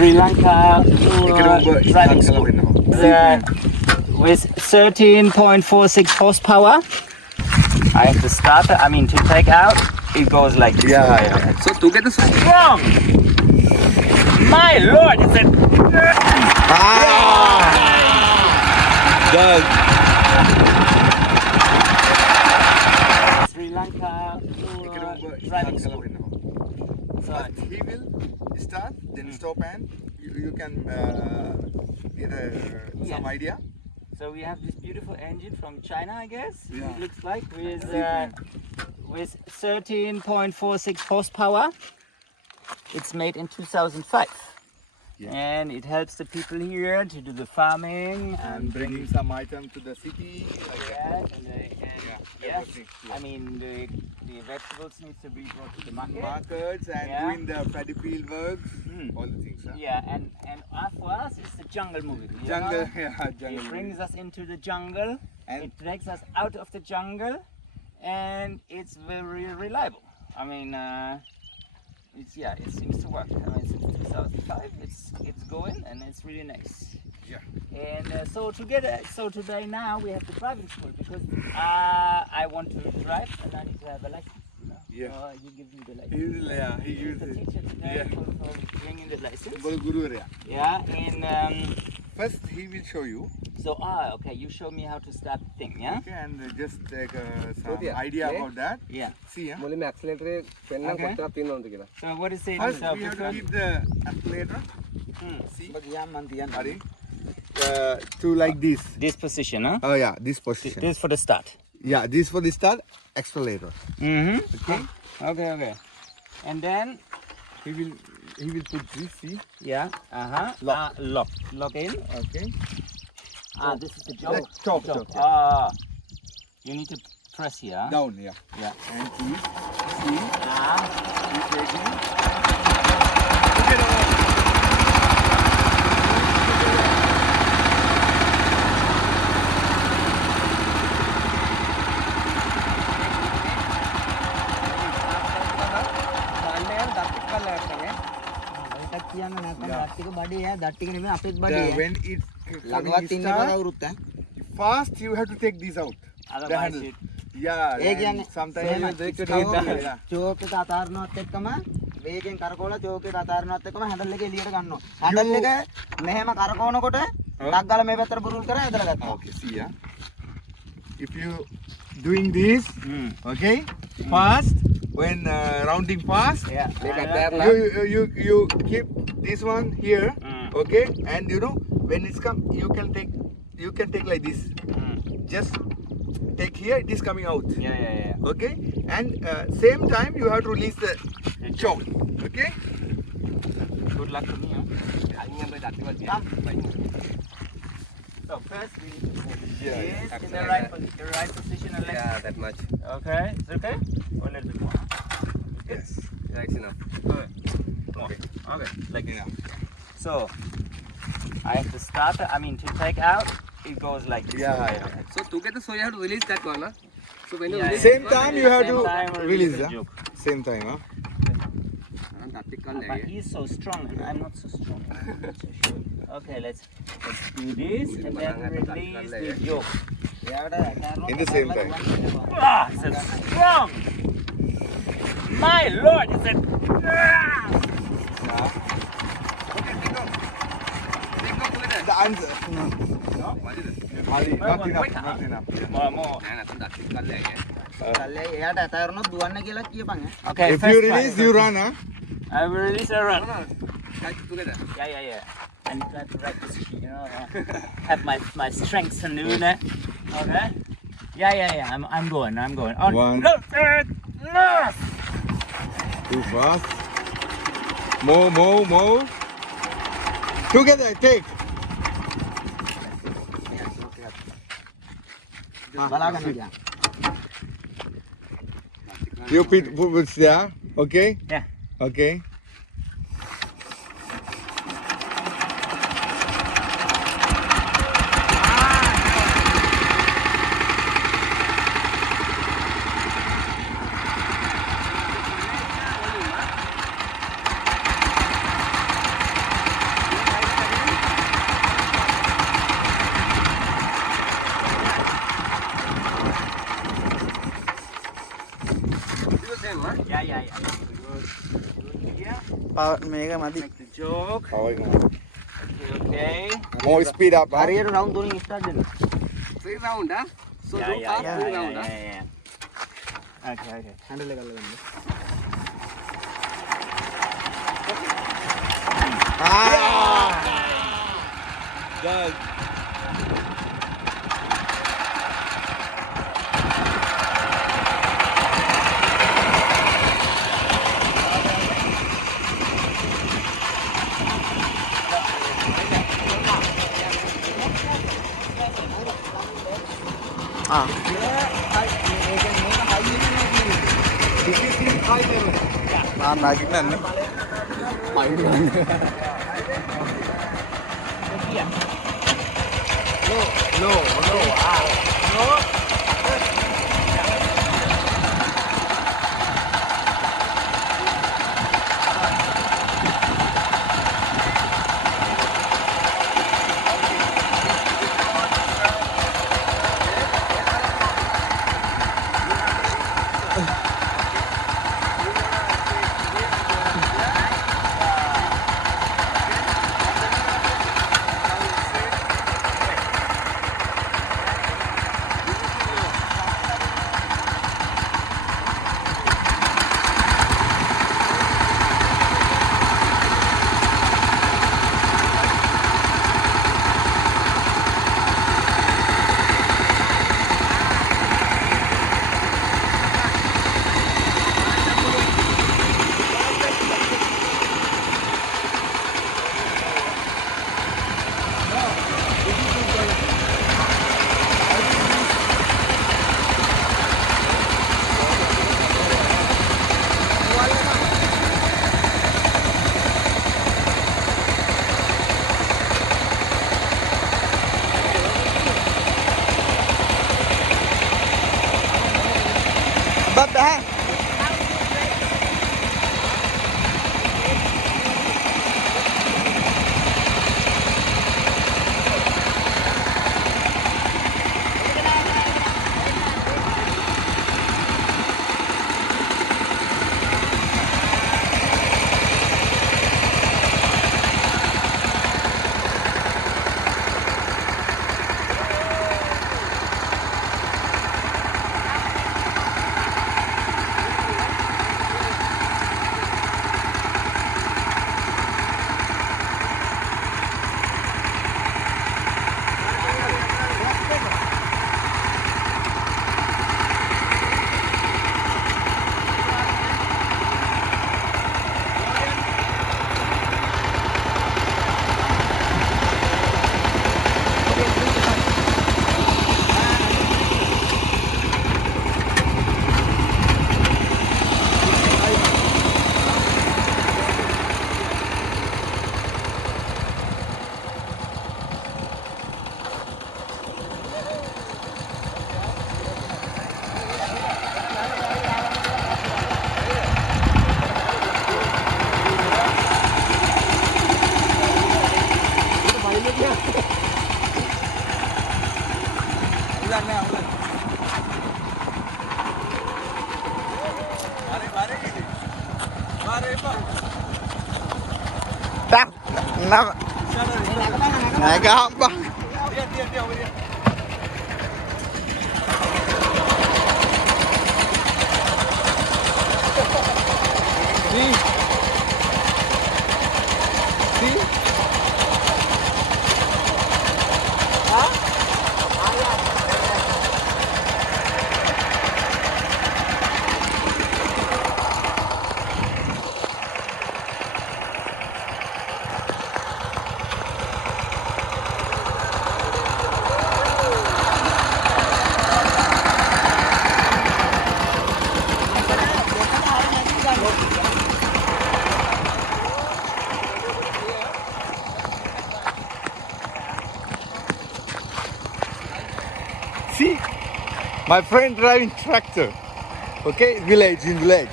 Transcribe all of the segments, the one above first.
Sri Lanka driving school with 13.46 horsepower. I have to start it. I mean, to take out, it goes like this. Yeah. So together, so Strong! My lord, it's a... Sri Lanka driving school. So, he will start, then stop, and you can get some idea. So we have this beautiful engine from China, I guess. Yeah. It looks like with 13.46 horsepower. It's made in 2005. Yeah. And it helps the people here to do the farming And bringing some item to the city. yes. Everything, yeah. I mean the vegetables need to be brought to the market. Markets and doing the paddy field works, all the things. Huh? Yeah, and for us it's the jungle movie. you Jungle, know? yeah, jungle. It brings us into the jungle, And- it drags us out of the jungle, and it's very reliable. I mean, it seems to work. I mean, since 2005, it's going, and it's really nice. Yeah. And so today now we have the driving school because I want to drive and I need to have a license. You know? Yeah. So you give me the license. He He's uses the it. teacher today Yeah. for bringing the license. Guru, yeah. Yeah, and First, he will show you. so okay, you show me how to start the thing, yeah? Okay, and just take some yeah. idea Yeah. about that. Yeah. See, huh? මුලින්ම ඇක්සලරේටරේ පෙන්වන්න Okay. කොච්චරක් තියෙනවද කියලා. So what is it? First, So we have to because- keep the accelerator. See, ඔබ ගියාම මන් තියන්න. Hari, to like this. this position, huh? Oh yeah, this position. This for the start. Yeah, this for the start. Accelerator. Mm-hmm. Okay. Okay. And then He will put this. See. yeah, lock in. Okay. This is the joke. Chop. You need to press here. Down. Yeah. Yeah. And keep. See. Keep taking. When it's coming start, fast you have to take this out. The Otherwise handle. it, Yeah. A and කියන්නේ sometimes එහෙම you take it chalk out. Yeah. Chalk එක අතාරනවත් එක්කම වේගෙන් කරකවලා chalk එක අතාරනවත් එක්කම handle එක එළියට ගන්නවා. හැන්ඩල් එක මෙහෙම කරකවනකොට ටක් ගාලා මේ පැත්තට බුරුල් කරා ඇදලා ගත්තා. Okay, see, yeah. If you doing this, mm. okay, fast, when rounding fast, Yeah. මේක I like අතාරලා you keep this one here, Mm. okay, and you know when it's come, you can take like this. Mm. Just take here, it is coming out, Yeah. okay, and same time you have to release the choke, okay. Good luck to me, huh? So first we need to put Yeah, this in the right position and yeah that much. Okay, it's okay? Or a little bit more? Yes. Yeah, it's enough. More. Okay, like this. So I have to start it. I mean, to take out, it goes like this. Yeah. So together, so you have to release that one, huh? So when you Yeah, release Same time you have Same to time release, the huh? joke. Same time, huh? But he's so strong and I'm not so strong. Okay, let's do this and then release the yoke. In the same time. It's a strong! My lord, it's a... The answer. Hari, not enough. More. එයාට අතාරනොත් දුවන්න කියලා කියපන්. Okay, If first you try. release, you run, huh? I will release a run. together. Yeah. And try to practice, have my strength and do that. Okay? Yeah. I'm going. On. One. No. Too fast. More. Together, take. බලාගන්න ගියා. You put there, okay? Yeah. Okay. මේක මදි. Make the joke. Okay. More speed up. Huh? හරියට round තුنين start වෙන්න. 3 round, huh? So Yeah, go yeah, fast, yeah, 3 yeah, round, huh? yeah, yeah. Okay, okay. Handle එක අල්ලගන්න. Done. This is in high level. No. See, my friend driving tractor. Okay, village in village.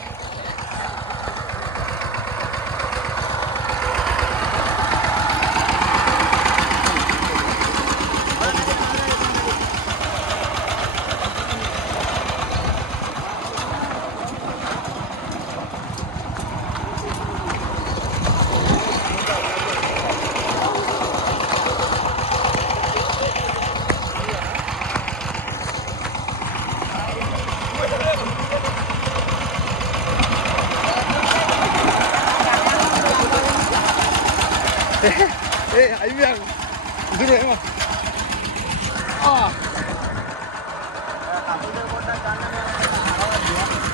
අයියන් ඉතින් එහෙම ආ කපුද පොඩ්ඩක් ගන්න මේ අරවත් දියන්නේ.